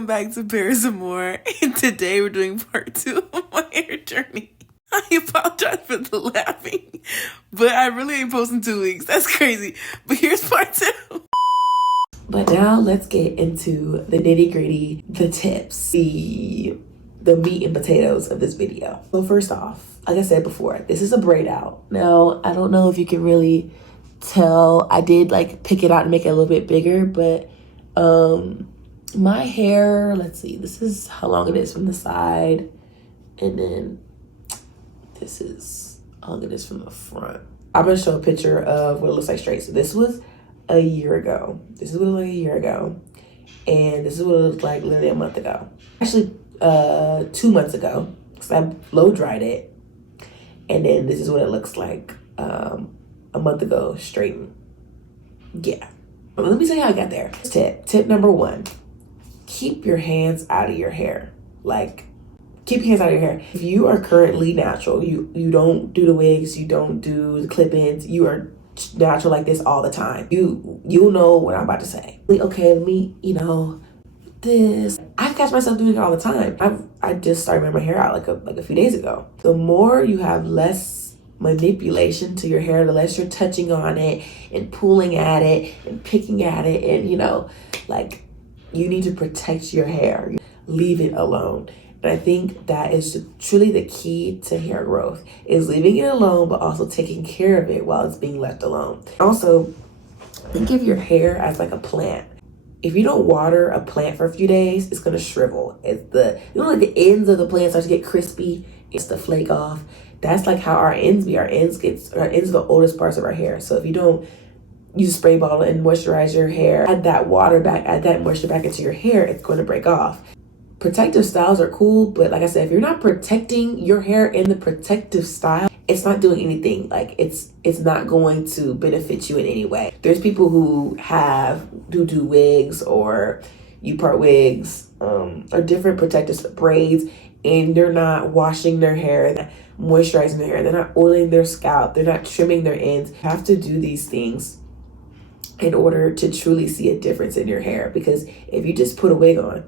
welcome back to Paris Amour. And today we're doing part 2 of my hair journey. I apologize for the laughing, but I really ain't posting 2 weeks. That's crazy. But here's part 2. But now let's get into the nitty gritty, the tips, the meat and potatoes of this video. So first off, like I said before, this is a braid out. Now, I don't know if you can really tell. I did like pick it out and make it a little bit bigger, but my hair, let's see, this is how long it is from the side, and then this is how long it is from the front. I'm gonna show a picture of what it looks like straight. So this was a year ago. This is what it looked like a year ago, and this is what it looked like literally a month ago. Actually, 2 months ago, because I blow dried it, and then this is what it looks like a month ago straightened. Yeah. But let me tell you how I got there. Tip number 1. Keep your hands out of your hair. Like, keep your hands out of your hair. If you are currently natural, you don't do the wigs, you don't do the clip-ins, you are natural like this all the time. You'll know what I'm about to say. Okay, let me, this. I catch myself doing it all the time. I just started wearing my hair out like a few days ago. The more you have less manipulation to your hair, the less you're touching on it and pulling at it and picking at it, and you need to protect your hair. Leave it alone. And I think that is truly the key to hair growth, is leaving it alone, but also taking care of it while it's being left alone. Also, think of your hair as like a plant. If you don't water a plant for a few days, it's gonna shrivel. It's the ends of the plant start to get crispy, it's to flake off. That's like how our ends be. Our ends are the oldest parts of our hair. So if you don't use a spray bottle and moisturize your hair, add that moisture back into your hair, it's going to break off. Protective styles are cool, but like I said, if you're not protecting your hair in the protective style, it's not doing anything. Like it's not going to benefit you in any way. There's people who do wigs or U-part wigs, or different protective braids, and they're not washing their hair, moisturizing their hair, they're not oiling their scalp, they're not trimming their ends. You have to do these things in order to truly see a difference in your hair. Because if you just put a wig on,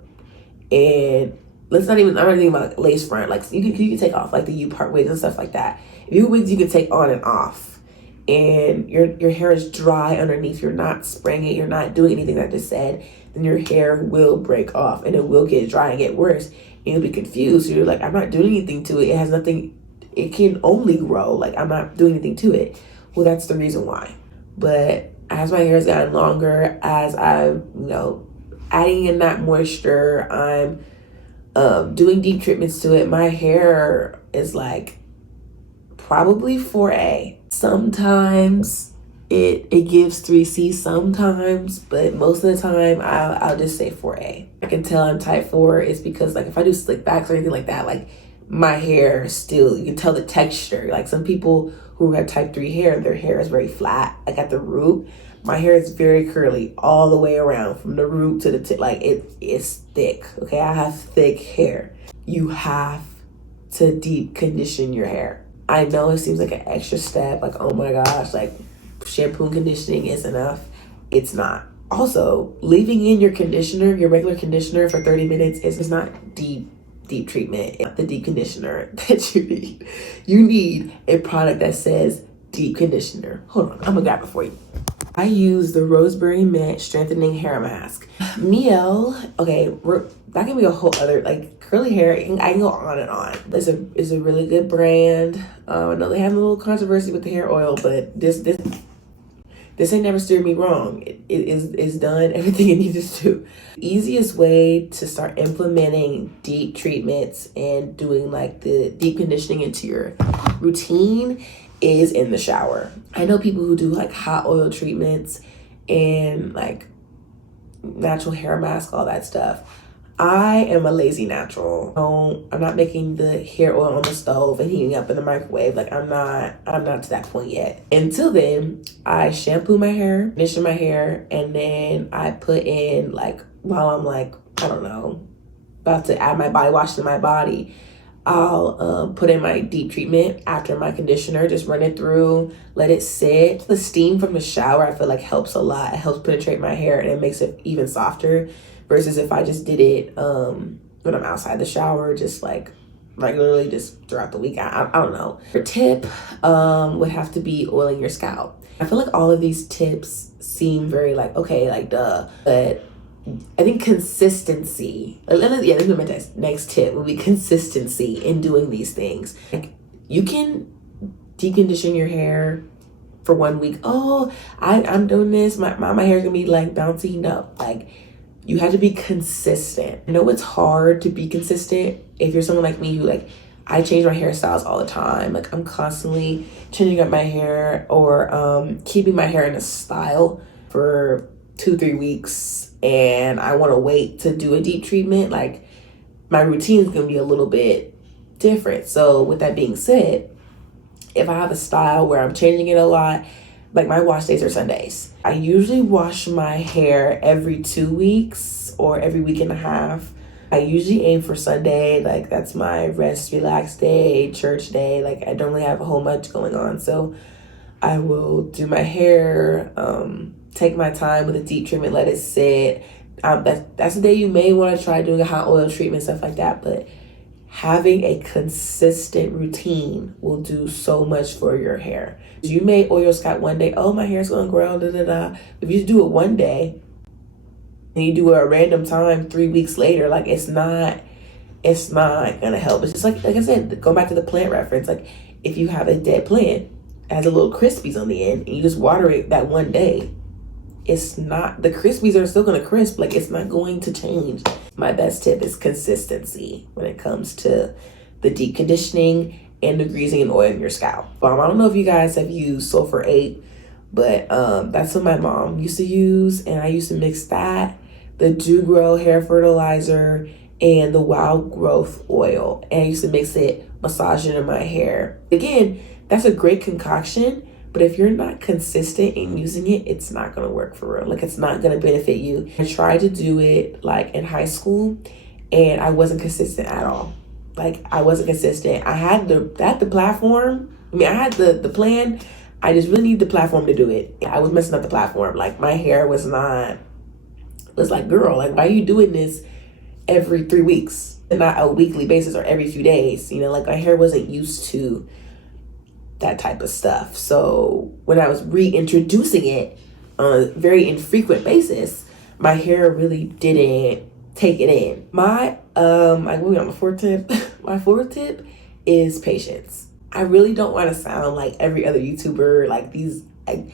and I'm not even thinking about lace front, like you can take off like the U-part wigs and stuff like that. If you wigs you can take on and off, and your hair is dry underneath, you're not spraying it, you're not doing anything that I just said, then your hair will break off and it will get dry and get worse. And you'll be confused. So you're like, I'm not doing anything to it. It has nothing, it can only grow. Like, I'm not doing anything to it. Well, that's the reason why. But as my hair has gotten longer, as I'm, adding in that moisture, I'm doing deep treatments to it, my hair is like probably 4A. Sometimes it gives 3C sometimes, but most of the time I'll just say 4A. I can tell I'm type 4 is because like if I do slick backs or anything like that, like my hair still, you can tell the texture. Like some people who have type 3 hair, their hair is very flat, like at the root. My hair is very curly all the way around from the root to the tip. Like it is thick, okay? I have thick hair. You have to deep condition your hair. I know it seems like an extra step, like, oh my gosh, like shampoo and conditioning is enough. It's not. Also, leaving in your conditioner, your regular conditioner for 30 minutes is not deep treatment. It's not the deep conditioner that you need. You need a product that says deep conditioner. Hold on, I'm gonna grab it for you. I use the Rosemary Mint Strengthening Hair Mask. Miel, okay, that can be a whole other, like, curly hair, I can go on and on. It's a really good brand. I know they have a little controversy with the hair oil, but this ain't never steered me wrong. It's done everything it needed to do. Easiest way to start implementing deep treatments and doing like the deep conditioning into your routine is in the shower. I know people who do like hot oil treatments and like natural hair mask, all that stuff. I am a lazy natural. I'm not making the hair oil on the stove and heating up in the microwave. Like I'm not to that point yet. Until then, I shampoo my hair, condition my hair, and then I put in, like, while I'm like, I don't know, about to add my body wash to my body, I'll put in my deep treatment after my conditioner, just run it through, let it sit. The steam from the shower I feel like helps a lot. It helps penetrate my hair and it makes it even softer. versus if I just did it when I'm outside the shower, just like regularly, just throughout the week. I don't know. Your tip would have to be oiling your scalp. I feel like all of these tips seem very like, okay, like duh, but I think consistency. Yeah, this is my next tip would be consistency in doing these things. Like you can decondition your hair for 1 week. Oh, I'm doing this. My hair's gonna be like bouncy. No, like you have to be consistent. I know it's hard to be consistent if you're someone like me who like I change my hairstyles all the time. Like I'm constantly changing up my hair or keeping my hair in a style for 2-3 weeks, and I want to wait to do a deep treatment. Like my routine is gonna be a little bit different. So with that being said, if I have a style where I'm changing it a lot, like my wash days are Sundays. I usually wash my hair every 2 weeks or every week and a half. I usually aim for Sunday, like that's my rest, relax day, church day. Like I don't really have a whole much going on. So I will do my hair, take my time with a deep treatment, let it sit. That's the day you may want to try doing a hot oil treatment, stuff like that. But having a consistent routine will do so much for your hair. You may oil your scalp one day, oh, my hair's gonna grow, da da da. If you do it one day and you do it a random time 3 weeks later, like it's not gonna help. It's just like I said, go back to the plant reference. Like if you have a dead plant, it has a little crispies on the end, and you just water it that one day, it's not, the crispies are still gonna crisp, like it's not going to change. My best tip is consistency when it comes to the deep conditioning and the greasing and oiling your scalp. I don't know if you guys have used Sulfur 8, but that's what my mom used to use, and I used to mix that, the Dew Grow hair fertilizer, and the Wild Growth oil, and I used to mix it, massage it in my hair. Again, that's a great concoction, but if you're not consistent in using it, it's not gonna work for real. Like it's not gonna benefit you. I tried to do it like in high school, and I wasn't consistent at all. Like I wasn't consistent. I had the platform. I mean, I had the plan. I just really need the platform to do it. I was messing up the platform. Like my hair was like, girl, like why are you doing this every 3 weeks and not a weekly basis or every few days? You know, like my hair wasn't used to that type of stuff. So when I was reintroducing it on a very infrequent basis, my hair really didn't take it in. My my fourth tip. My fourth tip is patience. I really don't want to sound like every other YouTuber, like these like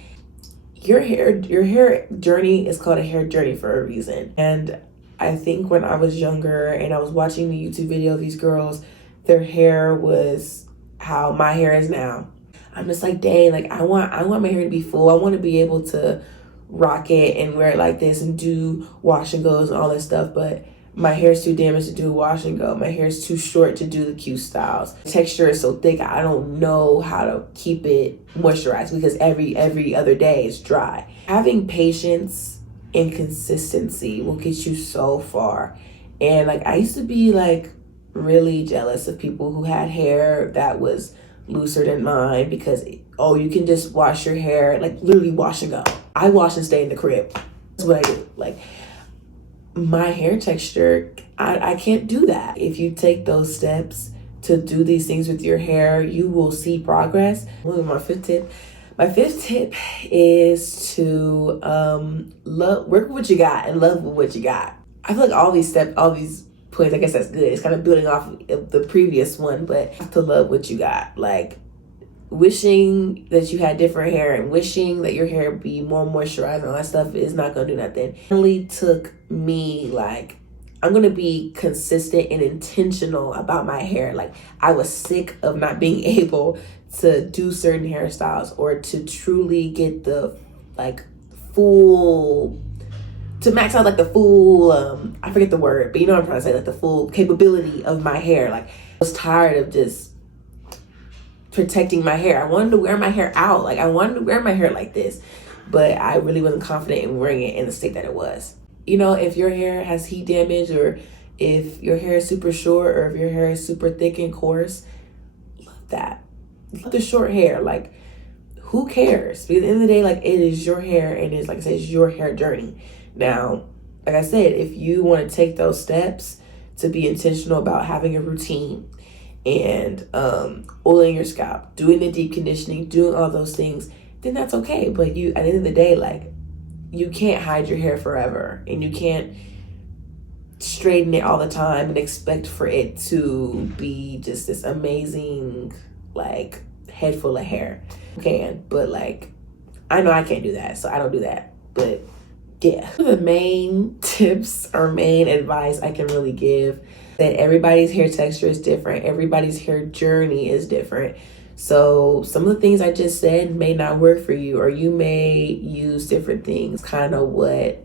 your hair journey is called a hair journey for a reason. And I think when I was younger and I was watching the YouTube video of these girls, their hair was how my hair is now. I'm just like, dang, like I want my hair to be full. I want to be able to rock it and wear it like this and do wash and goes and all this stuff. But my hair's too damaged to do wash and go. My hair's too short to do the cute styles. The texture is so thick, I don't know how to keep it moisturized because every other day it's dry. Having patience and consistency will get you so far. And like I used to be like really jealous of people who had hair that was looser than mine because you can just wash your hair, like literally wash and go. I wash and stay in the crib. That's what I do. Like my hair texture, I can't do that. If you take those steps to do these things with your hair, you will see progress. What was my fifth tip? My fifth tip is to work with what you got and love with what you got. I feel like all these points, I guess that's good. It's kind of building off of the previous one, but to love what you got. Like wishing that you had different hair and wishing that your hair be more moisturized and all that stuff is not gonna do nothing. It really took me like, I'm gonna be consistent and intentional about my hair. Like I was sick of not being able to do certain hairstyles or to truly get the like full, to max out like the full, I forget the word, but you know what I'm trying to say, like the full capability of my hair. Like I was tired of just protecting my hair. I wanted to wear my hair out. Like I wanted to wear my hair like this, but I really wasn't confident in wearing it in the state that it was. You know, if your hair has heat damage or if your hair is super short or if your hair is super thick and coarse, love that. Love the short hair. Like who cares? Because at the end of the day, like it is your hair and it's like I said, it's your hair journey. Now, like I said, if you want to take those steps to be intentional about having a routine and oiling your scalp, doing the deep conditioning, doing all those things, then that's okay. But you, at the end of the day, like, you can't hide your hair forever, and you can't straighten it all the time and expect for it to be just this amazing, like, head full of hair. You can, but like, I know I can't do that, so I don't do that. But yeah, the main tips or main advice I can really give, that everybody's hair texture is different, everybody's hair journey is different. So some of the things I just said may not work for you, or you may use different things. Kind of what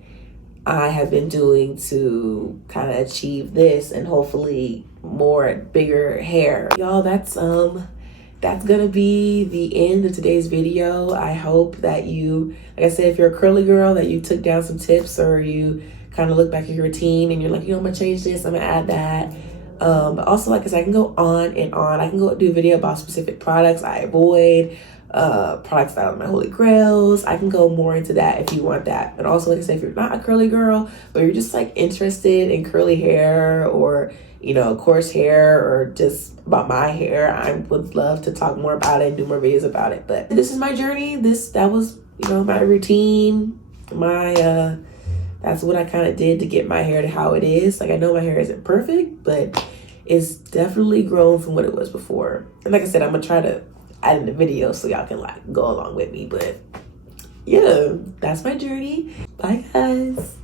I have been doing to kind of achieve this, and hopefully more bigger hair. Y'all, that's gonna be the end of today's video. I hope that you, like I said, if you're a curly girl, that you took down some tips, or you kind of look back at your routine and you're like, I'm gonna change this, I'm gonna add that. But also, like I said, I can go on and on. I can go do a video about specific products I avoid, products that are my holy grails. I can go more into that if you want that. But also, like I said, if you're not a curly girl, but you're just like interested in curly hair, or coarse hair, or just about my hair, I would love to talk more about it and do more videos about it. But this is my journey. That was my routine, that's what I kind of did to get my hair to how it is. Like, I know my hair isn't perfect, but it's definitely grown from what it was before. And like I said, I'm gonna try to add in the video so y'all can like go along with me. But yeah, that's my journey. Bye, guys.